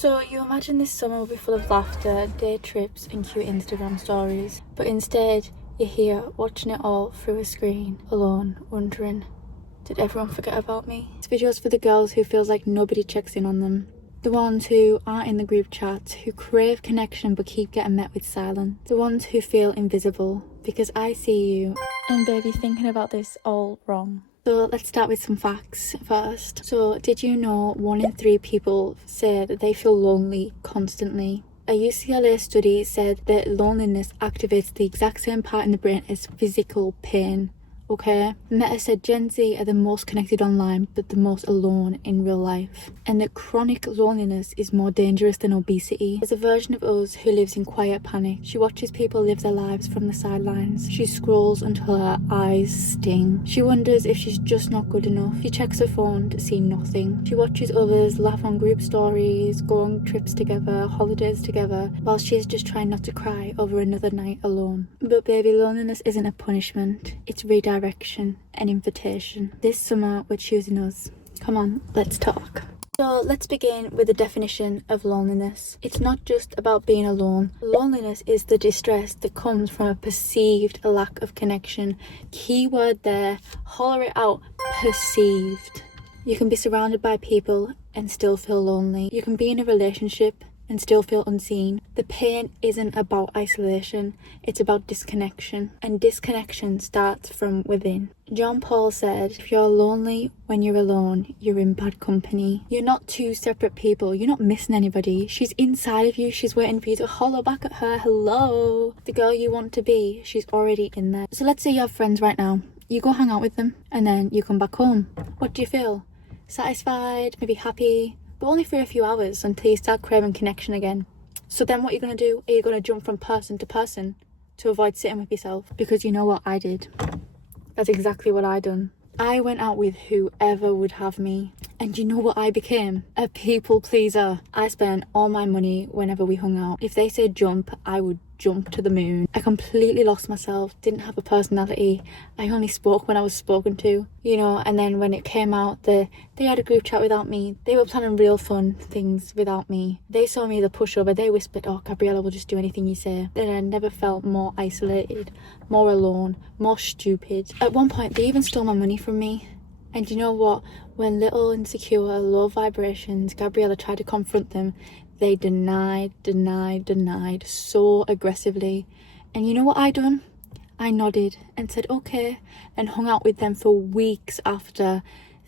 So you imagine this summer will be full of laughter, day trips and cute Instagram stories, but instead you're here watching it all through a screen, alone, wondering, did everyone forget about me? This video's for the girls who feels like nobody checks in on them. The ones who aren't in the group chats, who crave connection but keep getting met with silence. The ones who feel invisible, because I see you. And baby, thinking about this all wrong. So let's start with some facts first. So did you know 1 in 3 people say that they feel lonely constantly? A UCLA study said that loneliness activates the exact same part in the brain as physical pain. Okay, Meta said Gen Z are the most connected online but the most alone in real life, and that chronic loneliness is more dangerous than obesity. There's a version of us who lives in quiet panic. She watches people live their lives from the sidelines. She scrolls until her eyes sting. She wonders if she's just not good enough. She checks her phone to see nothing. She watches others laugh on group stories, go on trips together, holidays together, while she's just trying not to cry over another night alone. But baby, loneliness isn't a punishment. It's redirection. An invitation. This summer we're choosing us. Come on, let's talk. So let's begin with the definition of loneliness. It's not just about being alone. Loneliness is the distress that comes from a perceived lack of connection. Keyword there, holler it out, perceived. You can be surrounded by people and still feel lonely. You can be in a relationship and still feel unseen. The pain isn't about isolation, it's about disconnection. And disconnection starts from within. John Paul said, if you're lonely when you're alone, you're in bad company. You're not two separate people, you're not missing anybody. She's inside of you, she's waiting for you to holler back at her, hello. The girl you want to be, she's already in there. So let's say you have friends right now. You go hang out with them, and then you come back home. What do you feel? Satisfied, maybe happy? But only for a few hours until you start craving connection again. So then what are you going to do? Are you going to jump from person to person to avoid sitting with yourself? Because you know what I did. That's exactly what I done. I went out with whoever would have me. And you know what I became? A people pleaser. I spent all my money whenever we hung out. If they said jump, I would jump to the moon. I completely lost myself, didn't have a personality. I only spoke when I was spoken to, you know. And then when it came out that they had a group chat without me, they were planning real fun things without me. They saw me the pushover, they whispered, oh, Gabriella will just do anything you say. Then I never felt more isolated, more alone, more stupid. At one point they even stole my money from me. And you know what? When little insecure, low vibrations, Gabriella tried to confront them, they denied so aggressively. And you know what I done? I nodded and said okay, and hung out with them for weeks after,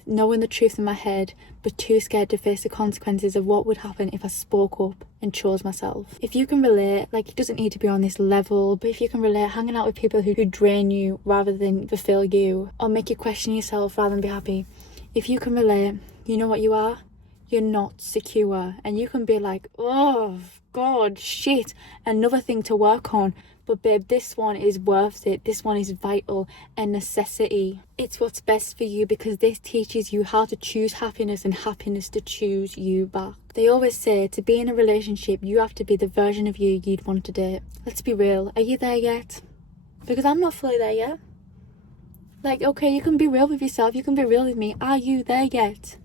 knowing the truth in my head, but too scared to face the consequences of what would happen if I spoke up and chose myself. If you can relate, like, it doesn't need to be on this level, but if you can relate, hanging out with people who drain you rather than fulfill you, or make you question yourself rather than be happy. If you can relate, you know what you are? You're not secure. And you can be like, oh God, shit, another thing to work on. But babe, this one is worth it. This one is vital, a necessity. It's what's best for you, because this teaches you how to choose happiness and happiness to choose you back. They always say to be in a relationship, you have to be the version of you you'd want to date. Let's be real. Are you there yet? Because I'm not fully there yet. Like, okay, you can be real with yourself. You can be real with me. Are you there yet?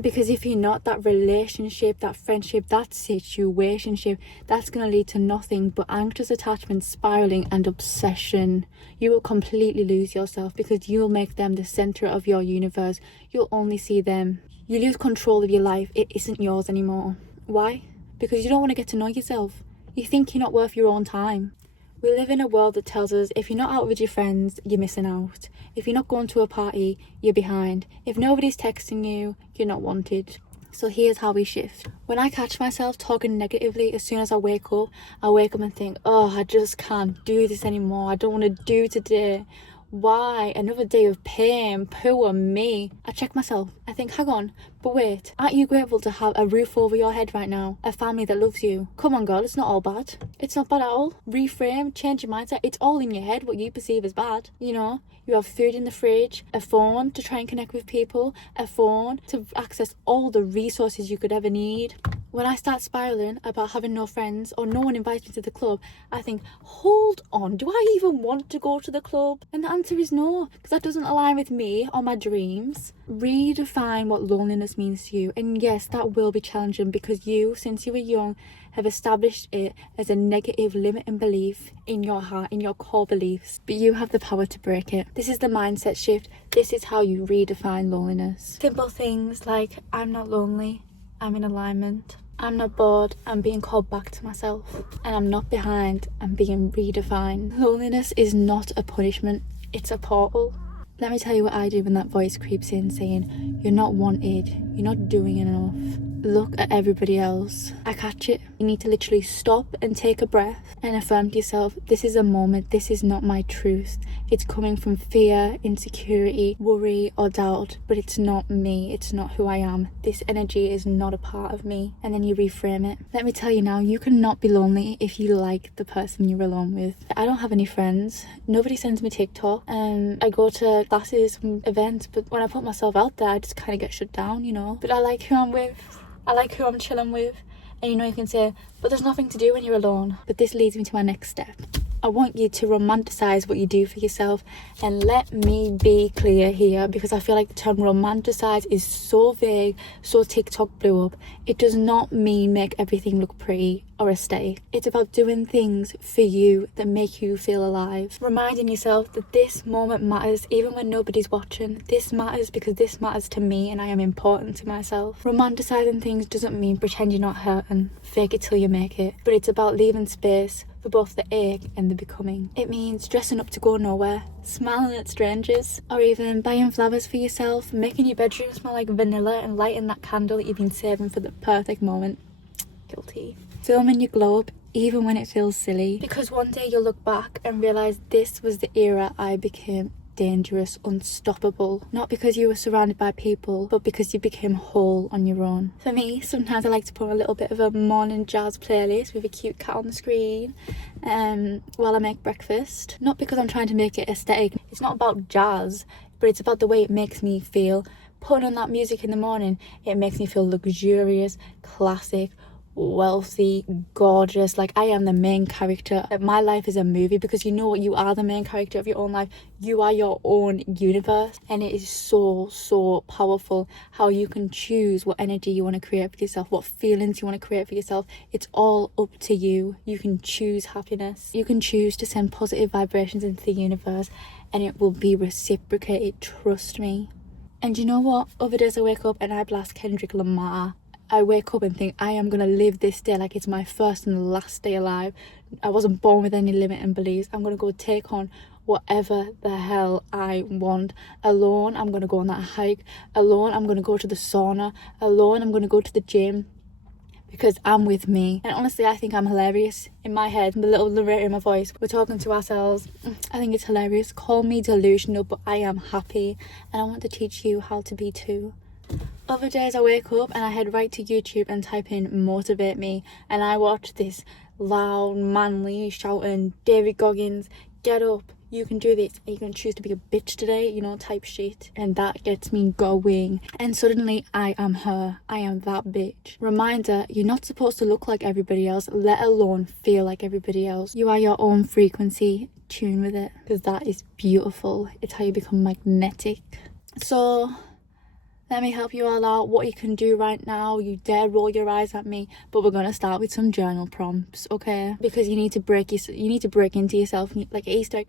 Because if you're not, that relationship, that friendship, that situationship, that's going to lead to nothing but anxious attachment, spiraling and obsession. You will completely lose yourself because you'll make them the center of your universe. You'll only see them. You lose control of your life. It isn't yours anymore. Why? Because you don't want to get to know yourself. You think you're not worth your own time. We live in a world that tells us if you're not out with your friends, you're missing out. If you're not going to a party, you're behind. If nobody's texting you, you're not wanted. So here's how we shift. When I catch myself talking negatively, as soon as I wake up and think, oh, I just can't do this anymore. I don't want to do today. Why? Another day of pain, poor me. I check myself. I think, hang on, but wait, aren't you grateful to have a roof over your head right now? A family that loves you? Come on, girl, it's not all bad. It's not bad at all. Reframe, change your mindset. It's all in your head, what you perceive as bad. You know, you have food in the fridge, a phone to try and connect with people, a phone to access all the resources you could ever need. When I start spiraling about having no friends or no one invites me to the club, I think, hold on, do I even want to go to the club? And the answer is no, because that doesn't align with me or my dreams. Redefine what loneliness means to you. And yes, that will be challenging because you, since you were young, have established it as a negative limiting belief in your heart, in your core beliefs. But you have the power to break it. This is the mindset shift. This is how you redefine loneliness. Simple things like, I'm not lonely, I'm in alignment. I'm not bored, I'm being called back to myself. And I'm not behind, I'm being redefined. Loneliness is not a punishment, it's a portal. Let me tell you what I do when that voice creeps in saying, you're not wanted, you're not doing enough. Look at everybody else. I catch it. You need to literally stop and take a breath and affirm to yourself, this is a moment, this is not my truth. It's coming from fear, insecurity, worry or doubt, but it's not me, it's not who I am. This energy is not a part of me. And then you reframe it. Let me tell you now, you cannot be lonely if you like the person you're alone with. I don't have any friends. Nobody sends me TikTok. I go to classes and events, but when I put myself out there, I just kind of get shut down, you know. But I like who I'm with. I like who I'm chilling with. And you know, you can say, but there's nothing to do when you're alone. But this leads me to my next step. I want you to romanticize what you do for yourself. And let me be clear here, because I feel like the term romanticize is so vague, so TikTok blew up. It does not mean make everything look pretty or aesthetic. It's about doing things for you that make you feel alive. Reminding yourself that this moment matters even when nobody's watching. This matters because this matters to me and I am important to myself. Romanticizing things doesn't mean pretend you're not hurting, fake it till you make it. But it's about leaving space for both the ache and the becoming. It means dressing up to go nowhere, smiling at strangers, or even buying flowers for yourself, making your bedroom smell like vanilla and lighting that candle that you've been saving for the perfect moment. Guilty. Filming your glow up even when it feels silly, because one day you'll look back and realise this was the era I became dangerous, unstoppable. Not because you were surrounded by people, but because you became whole on your own. For me, sometimes I like to put a little bit of a morning jazz playlist with a cute cat on the screen while I make breakfast. Not because I'm trying to make it aesthetic. It's not about jazz, but it's about the way it makes me feel. Putting on that music in the morning, it makes me feel luxurious, classic, wealthy, gorgeous, like I am the main character. My life is a movie, because you know what, you are the main character of your own life. You are your own universe, and it is so powerful how you can choose what energy you want to create for yourself, what feelings you want to create for yourself. It's all up to you. You can choose happiness. You can choose to send positive vibrations into the universe, and it will be reciprocated, trust me. And you know what, other days I wake up and I blast Kendrick Lamar. I wake up and think, I am going to live this day like it's my first and last day alive. I wasn't born with any limiting beliefs. I'm going to go take on whatever the hell I want. Alone, I'm going to go on that hike. Alone, I'm going to go to the sauna. Alone, I'm going to go to the gym. Because I'm with me. And honestly, I think I'm hilarious. In my head, the little narrator in my voice, we're talking to ourselves. I think it's hilarious. Call me delusional, but I am happy. And I want to teach you how to be too. Other days I wake up and I head right to YouTube and type in motivate me, and I watch this loud, manly, shouting David Goggins, get up, you can do this, and you can choose to be a bitch today, you know, type shit. And that gets me going. And suddenly I am her. I am that bitch. Reminder, you're not supposed to look like everybody else, let alone feel like everybody else. You are your own frequency. Tune with it, because that is beautiful. It's how you become magnetic. So let me help you all out. What you can do right now, you dare roll your eyes at me, but we're gonna start with some journal prompts, okay? Because you need to break into yourself, like Easter. You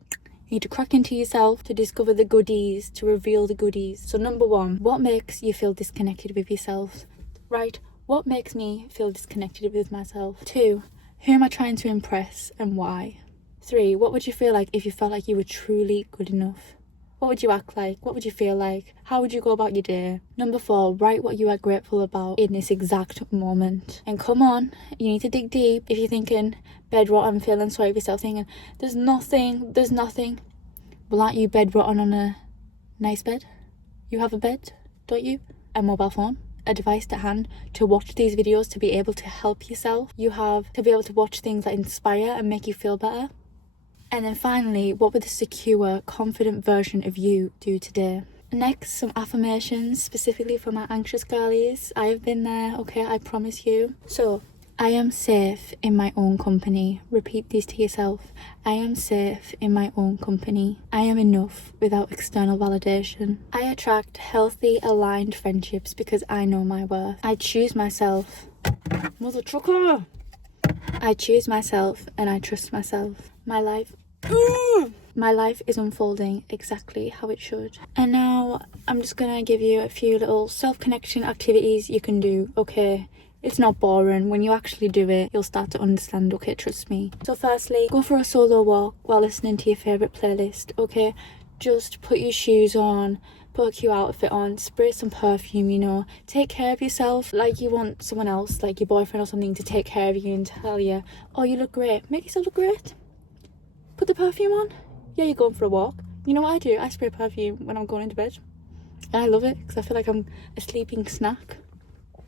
need to crack into yourself to discover the goodies, to reveal the goodies. So number 1, what makes you feel disconnected with yourself? Right, what makes me feel disconnected with myself? 2, who am I trying to impress and why? 3, what would you feel like if you felt like you were truly good enough? What would you act like? What would you feel like? How would you go about your day? Number 4, write what you are grateful about in this exact moment. And come on, you need to dig deep. If you're thinking bedrotten, feeling sorry for yourself, thinking there's nothing. Well, aren't you bedrotten on a nice bed? You have a bed, don't you? A mobile phone, a device to hand to watch these videos, to be able to help yourself. You have to be able to watch things that inspire and make you feel better. And then finally, what would the secure, confident version of you do today? Next, some affirmations specifically for my anxious girlies. I have been there, okay, I promise you. So, I am safe in my own company. Repeat these to yourself. I am safe in my own company. I am enough without external validation. I attract healthy, aligned friendships because I know my worth. I choose myself. Mother trucker! I choose myself and I trust myself. My life is unfolding exactly how it should. And now I'm just gonna give you a few little self-connection activities you can do, okay? It's not boring. When you actually do it, you'll start to understand, okay? Trust me. So firstly, go for a solo walk while listening to your favourite playlist, okay? Just put your shoes on, put a cute outfit on, spray some perfume, you know. Take care of yourself like you want someone else, like your boyfriend or something, to take care of you and tell you, oh, you look great. Make yourself look great. Put the perfume on. Yeah, you're going for a walk. You know what I do? I spray perfume when I'm going into bed. And I love it because I feel like I'm a sleeping snack.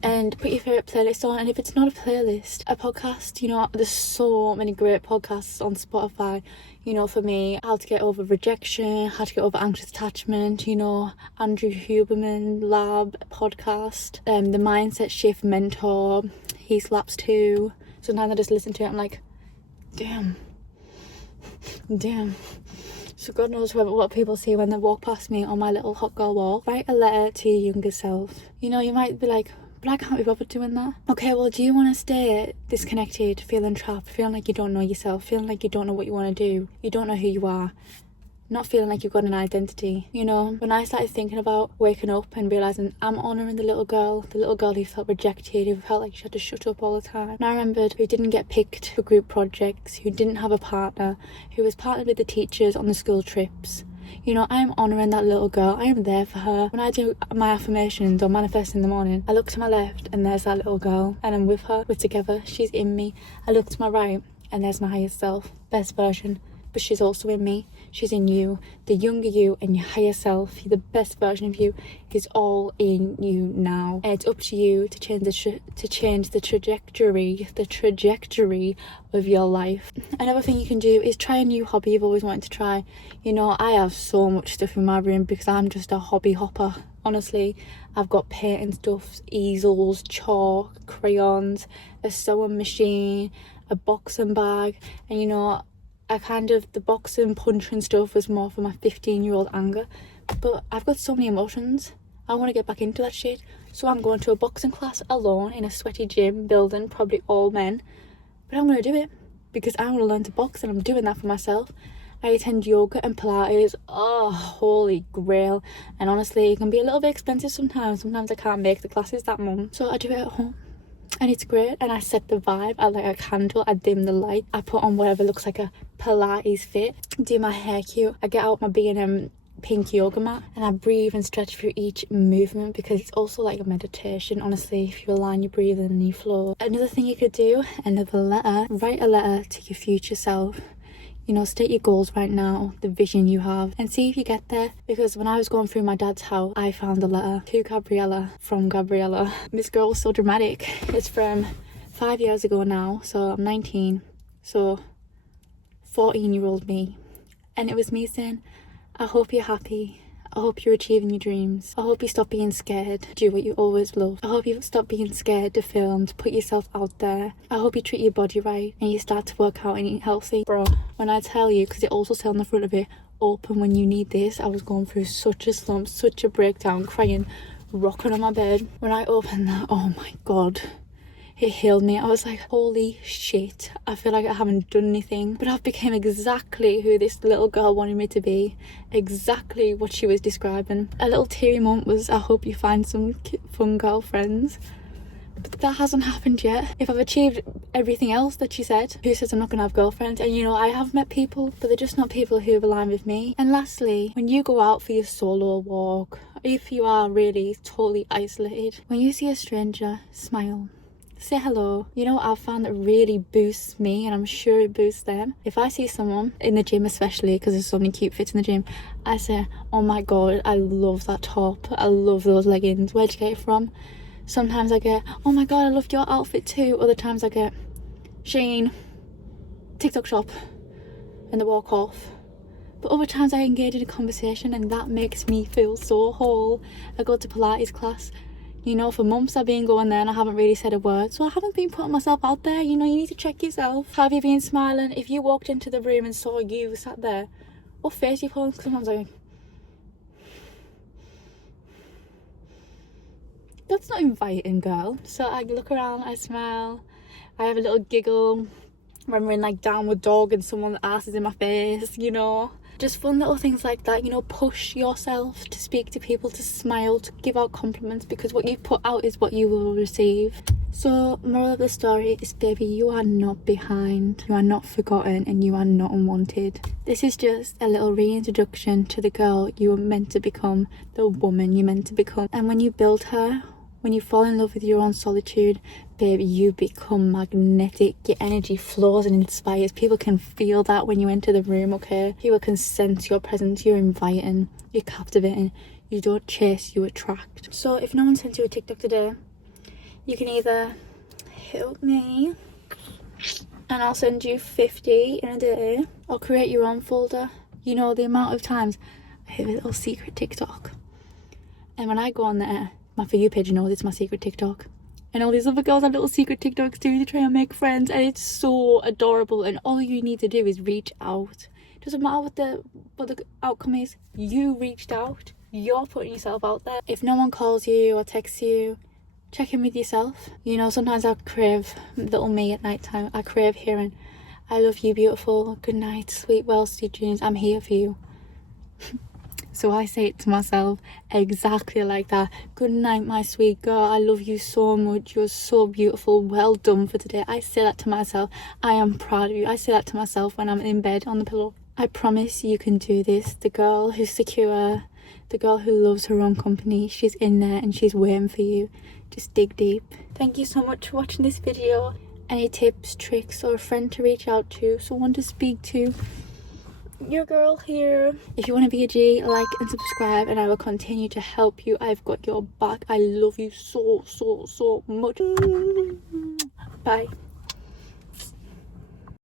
And put your favourite playlist on, and if it's not a playlist, a podcast, you know, there's so many great podcasts on Spotify, you know, for me, how to get over rejection, how to get over anxious attachment, you know, Andrew Huberman Lab podcast, the Mindset Shift Mentor, he slaps too. Sometimes I just listen to it, I'm like, damn. So God knows what people see when they walk past me on my little hot girl walk. Write a letter to your younger self. You know, you might be like, but I can't be bothered doing that. Okay, well, do you want to stay disconnected, feeling trapped, feeling like you don't know yourself, feeling like you don't know what you want to do, you don't know who you are, not feeling like you've got an identity? You know, when I started thinking about waking up and realising I'm honouring the little girl who felt rejected, who felt like she had to shut up all the time. And I remembered who didn't get picked for group projects, who didn't have a partner, who was partnered with the teachers on the school trips. You know, I am honouring that little girl. I am there for her. When I do my affirmations or manifest in the morning, I look to my left and there's that little girl and I'm with her. We're together. She's in me. I look to my right and there's my higher self, best version. But she's also in me. She's in you. The younger you and your higher self, the best version of you, is all in you now. And it's up to you to change the trajectory of your life. Another thing you can do is try a new hobby you've always wanted to try. You know, I have so much stuff in my room because I'm just a hobby hopper. Honestly, I've got painting stuff, easels, chalk, crayons, a sewing machine, a boxing bag, and you know, the boxing, punching stuff was more for my 15-year-old anger. But I've got so many emotions. I want to get back into that shit. So I'm going to a boxing class alone in a sweaty gym building, probably all men. But I'm going to do it because I want to learn to box and I'm doing that for myself. I attend yoga and Pilates. Oh, holy grail. And honestly, it can be a little bit expensive sometimes. Sometimes I can't make the classes that month. So I do it at home. And it's great, and I set the vibe. I light a candle, I dim the light, I put on whatever looks like a Pilates fit, do my hair cute, I get out my B&M pink yoga mat and I breathe and stretch through each movement because it's also like a meditation. Honestly, if you align your breathing and you flow. Another thing you could do, another letter, write a letter to your future self. You know, state your goals right now, the vision you have, and see if you get there. Because when I was going through my dad's house, I found a letter to Gabriella from Gabriella. This girl's so dramatic. It's from 5 years ago now, so I'm 19. So 14-year-old me. And it was me saying, I hope you're happy. I hope you're achieving your dreams. I hope you stop being scared. Do what you always loved. I hope you stop being scared to film, to put yourself out there. I hope you treat your body right and you start to work out and eat healthy. Bro, when I tell you, because it also said on the front of it, open when you need this, I was going through such a slump, such a breakdown, crying, rocking on my bed. When I opened that, oh my God. It healed me. I was like, holy shit, I feel like I haven't done anything, but I've become exactly who this little girl wanted me to be, exactly what she was describing. A little teary moment was, I hope you find some fun girlfriends, but that hasn't happened yet. If I've achieved everything else that she said, who says I'm not gonna have girlfriends? And you know, I have met people, but they're just not people who align with me. And lastly, when you go out for your solo walk, if you are really totally isolated, when you see a stranger, smile. Say hello. You know what I've found that really boosts me, and I'm sure it boosts them? If I see someone in the gym, especially because there's so many cute fits in the gym, I say, oh my God, I love that top, I love those leggings, where'd you get it from? Sometimes I get, oh my God, I loved your outfit too. Other times I get, Shane, TikTok shop, and they walk off. But other times I engage in a conversation and that makes me feel so whole. I go to Pilates class. You know, for months I've been going there and I haven't really said a word. So I haven't been putting myself out there. You know, you need to check yourself. Have you been smiling? If you walked into the room and saw you sat there, what face you put? Sometimes I'm like, that's not inviting, girl. So I look around, I smile, I have a little giggle when we're in like downward dog and someone's ass is in my face, you know. Just fun little things like that, you know. Push yourself to speak to people, to smile, to give out compliments, because what you put out is what you will receive. So moral of the story is, baby, you are not behind, you are not forgotten, and you are not unwanted. This is just a little reintroduction to the girl you were meant to become, the woman you're meant to become. And when you build her, when you fall in love with your own solitude, baby, you become magnetic. Your energy flows and inspires. People can feel that when you enter the room, okay? People can sense your presence. You're inviting, you're captivating. You don't chase, you attract. So if no one sent you a TikTok today, you can either help me and I'll send you 50 in a day, or create your own folder. You know, the amount of times I have a little secret TikTok, and when I go on there, my For You page knows it's my secret TikTok, and all these other girls have little secret TikToks too to try and make friends, and it's so adorable. And all you need to do is reach out. Doesn't matter what the outcome is. You reached out, you're putting yourself out there. If no one calls you or texts you, check in with yourself. You know, sometimes I crave little me at night time. I crave hearing, I love you, beautiful, good night, sweet well, sweet dreams, I'm here for you. So I say it to myself exactly like that. Good night, my sweet girl. I love you so much. You're so beautiful. Well done for today. I say that to myself. I am proud of you. I say that to myself when I'm in bed on the pillow. I promise you can do this. The girl who's secure, the girl who loves her own company, she's in there and she's waiting for you. Just dig deep. Thank you so much for watching this video. Any tips, tricks, or a friend to reach out to, someone to speak to, your girl here. If you want to be a G, like and subscribe, and I will continue to help you. I've got your back. I love you so much. Bye.